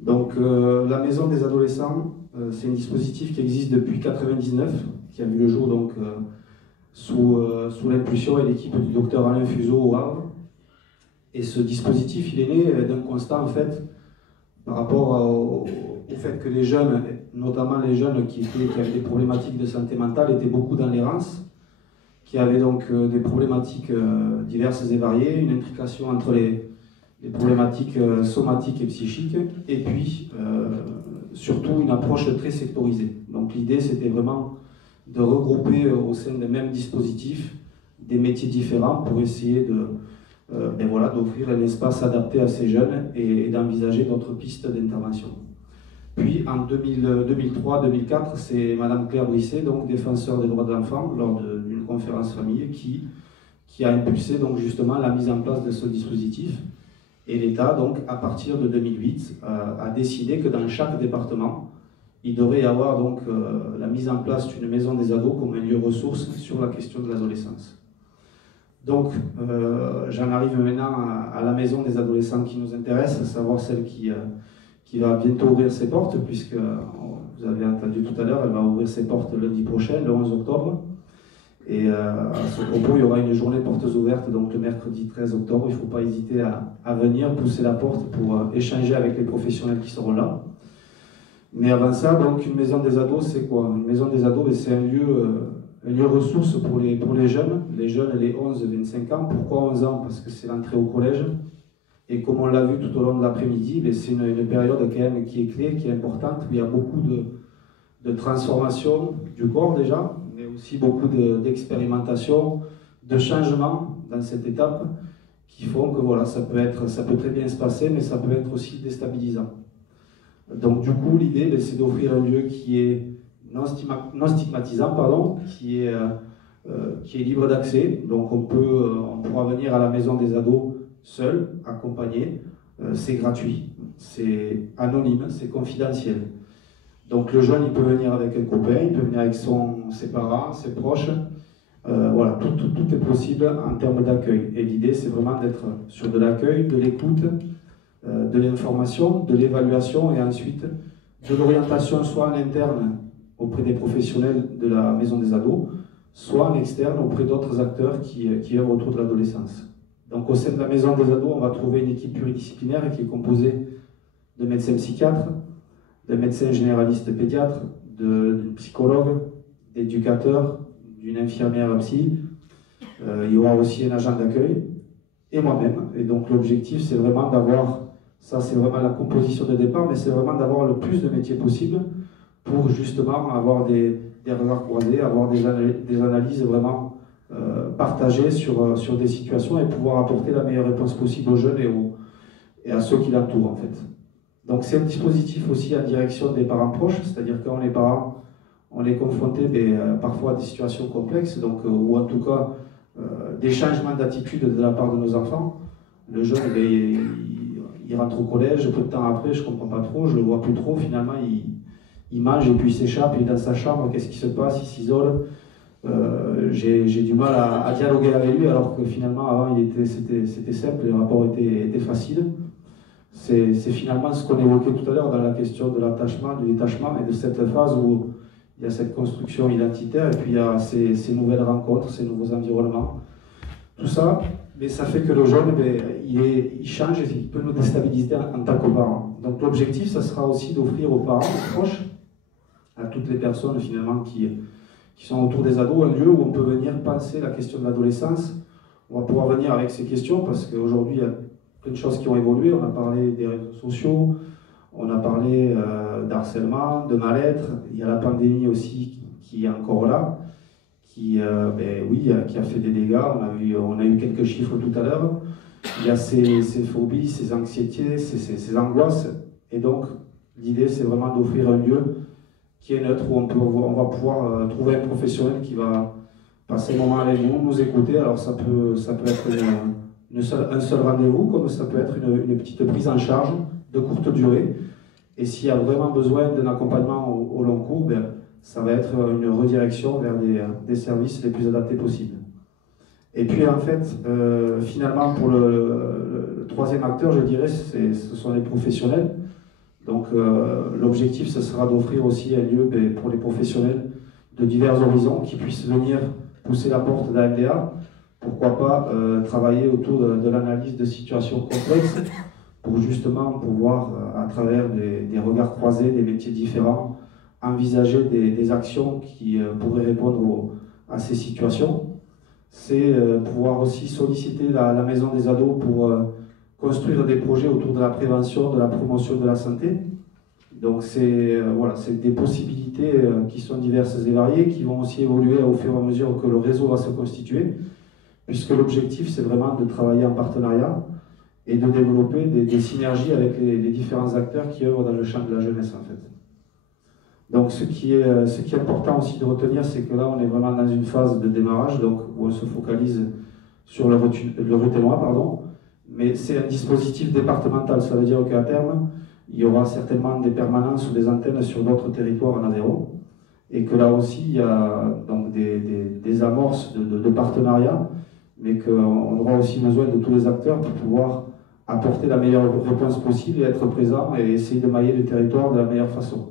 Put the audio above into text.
Donc la maison des adolescents, c'est un dispositif qui existe depuis 1999, qui a vu le jour donc, sous l'impulsion et l'équipe du docteur Alain Fuseau au Havre. Et ce dispositif, il est né d'un constat en fait, par rapport au fait que les jeunes, notamment les jeunes qui avaient des problématiques de santé mentale, étaient beaucoup dans l'errance, qui avaient donc des problématiques diverses et variées, une intrication entre les problématiques somatiques et psychiques, et puis surtout une approche très sectorisée. Donc l'idée, c'était vraiment de regrouper au sein des mêmes dispositifs des métiers différents pour essayer d'offrir un espace adapté à ces jeunes et d'envisager d'autres pistes d'intervention. Puis en 2003-2004, c'est Madame Claire Brisset, donc défenseur des droits de l'enfant, lors d'une conférence famille, qui a impulsé donc justement la mise en place de ce dispositif. Et l'État, donc, à partir de 2008, a décidé que dans chaque département, il devrait y avoir donc la mise en place d'une maison des ados comme un lieu ressource sur la question de l'adolescence. Donc, j'en arrive maintenant à la maison des adolescents qui nous intéresse, à savoir celle qui va bientôt ouvrir ses portes, puisque, vous avez entendu tout à l'heure, elle va ouvrir ses portes lundi prochain, le 11 octobre. Et à ce propos, il y aura une journée portes ouvertes, donc le mercredi 13 octobre. Il ne faut pas hésiter à venir pousser la porte pour échanger avec les professionnels qui seront là. Mais avant ça, donc, une maison des ados, c'est quoi? Une maison des ados, c'est un lieu ressource pour les jeunes, les 11-25 ans. Pourquoi 11 ans? Parce que c'est l'entrée au collège. Et comme on l'a vu tout au long de l'après-midi, c'est une période quand même qui est clé, qui est importante, où il y a beaucoup de transformation du corps déjà, mais aussi beaucoup d'expérimentation, de changements dans cette étape qui font que voilà, ça peut très bien se passer, mais ça peut être aussi déstabilisant. Donc du coup, l'idée, c'est d'offrir un lieu qui est non stigmatisant, qui est libre d'accès. Donc on pourra venir à la maison des ados seul, accompagné. C'est gratuit, c'est anonyme, c'est confidentiel. Donc le jeune, il peut venir avec un copain, il peut venir avec ses parents, ses proches. Voilà, tout est possible en termes d'accueil. Et l'idée, c'est vraiment d'être sur de l'accueil, de l'écoute, de l'information, de l'évaluation et ensuite de l'orientation soit en interne auprès des professionnels de la maison des ados, soit en externe auprès d'autres acteurs qui œuvrent autour de l'adolescence. Donc au sein de la maison des ados, on va trouver une équipe pluridisciplinaire qui est composée de médecins psychiatres, de médecins généralistes pédiatres, de psychologues, d'éducateurs, d'une infirmière psy. Il y aura aussi un agent d'accueil et moi-même. Et donc l'objectif, c'est vraiment d'avoir, ça c'est vraiment la composition de départ, mais c'est vraiment d'avoir le plus de métiers possible pour justement avoir des regards croisés, avoir des analyses vraiment partagées sur des situations et pouvoir apporter la meilleure réponse possible aux jeunes et à ceux qui l'entourent en fait. Donc c'est un dispositif aussi en direction des parents proches, c'est-à-dire quand on est parents, on est confronté parfois à des situations complexes, donc, ou en tout cas des changements d'attitude de la part de nos enfants. Le jeune, il rentre au collège, peu de temps après, je ne comprends pas trop, je ne le vois plus trop, finalement il mange et puis il s'échappe, il est dans sa chambre, qu'est-ce qui se passe, il s'isole. J'ai du mal à dialoguer avec lui, alors que finalement avant c'était simple, les rapports étaient faciles. C'est finalement ce qu'on évoquait tout à l'heure dans la question de l'attachement, du détachement et de cette phase où il y a cette construction identitaire et puis il y a ces nouvelles rencontres, ces nouveaux environnements. Tout ça, mais ça fait que le jeune, il change et il peut nous déstabiliser en tant que parents. Donc l'objectif, ça sera aussi d'offrir aux parents, aux proches, à toutes les personnes finalement qui sont autour des ados, un lieu où on peut venir penser la question de l'adolescence. On va pouvoir venir avec ces questions parce qu'aujourd'hui, il y a plein de choses qui ont évolué. On a parlé des réseaux sociaux, on a parlé d'harcèlement, de mal-être. Il y a la pandémie aussi qui est encore là, qui a fait des dégâts. On a eu quelques chiffres tout à l'heure. Il y a ces phobies, ces anxiétés, ces angoisses. Et donc, l'idée, c'est vraiment d'offrir un lieu qui est neutre, où on va pouvoir trouver un professionnel qui va passer un moment avec nous, nous écouter. Alors ça peut être un seul rendez-vous, comme ça peut être une petite prise en charge de courte durée. Et s'il y a vraiment besoin d'un accompagnement au long cours, ça va être une redirection vers des services les plus adaptés possibles. Et puis en fait, finalement, pour le troisième acteur, je dirais, ce sont les professionnels. Donc l'objectif, ce sera d'offrir aussi un lieu pour les professionnels de divers horizons qui puissent venir pousser la porte d'AMDA. Pourquoi pas travailler autour de l'analyse de situations complexes pour justement pouvoir, à travers des regards croisés, des métiers différents, envisager des actions qui pourraient répondre à ces situations. C'est pouvoir aussi solliciter la Maison des ados pour construire des projets autour de la prévention, de la promotion de la santé. Donc c'est voilà, des possibilités qui sont diverses et variées, qui vont aussi évoluer au fur et à mesure que le réseau va se constituer, puisque l'objectif c'est vraiment de travailler en partenariat et de développer des synergies avec les différents acteurs qui œuvrent dans le champ de la jeunesse en fait. Donc ce qui est important aussi de retenir, c'est que là on est vraiment dans une phase de démarrage, donc où on se focalise sur le Ruténois, pardon, mais c'est un dispositif départemental, ça veut dire qu'à terme, il y aura certainement des permanences ou des antennes sur d'autres territoires en Aveyron, et que là aussi il y a donc des amorces de partenariat, mais qu'on aura aussi besoin de tous les acteurs pour pouvoir apporter la meilleure réponse possible et être présent et essayer de mailler le territoire de la meilleure façon.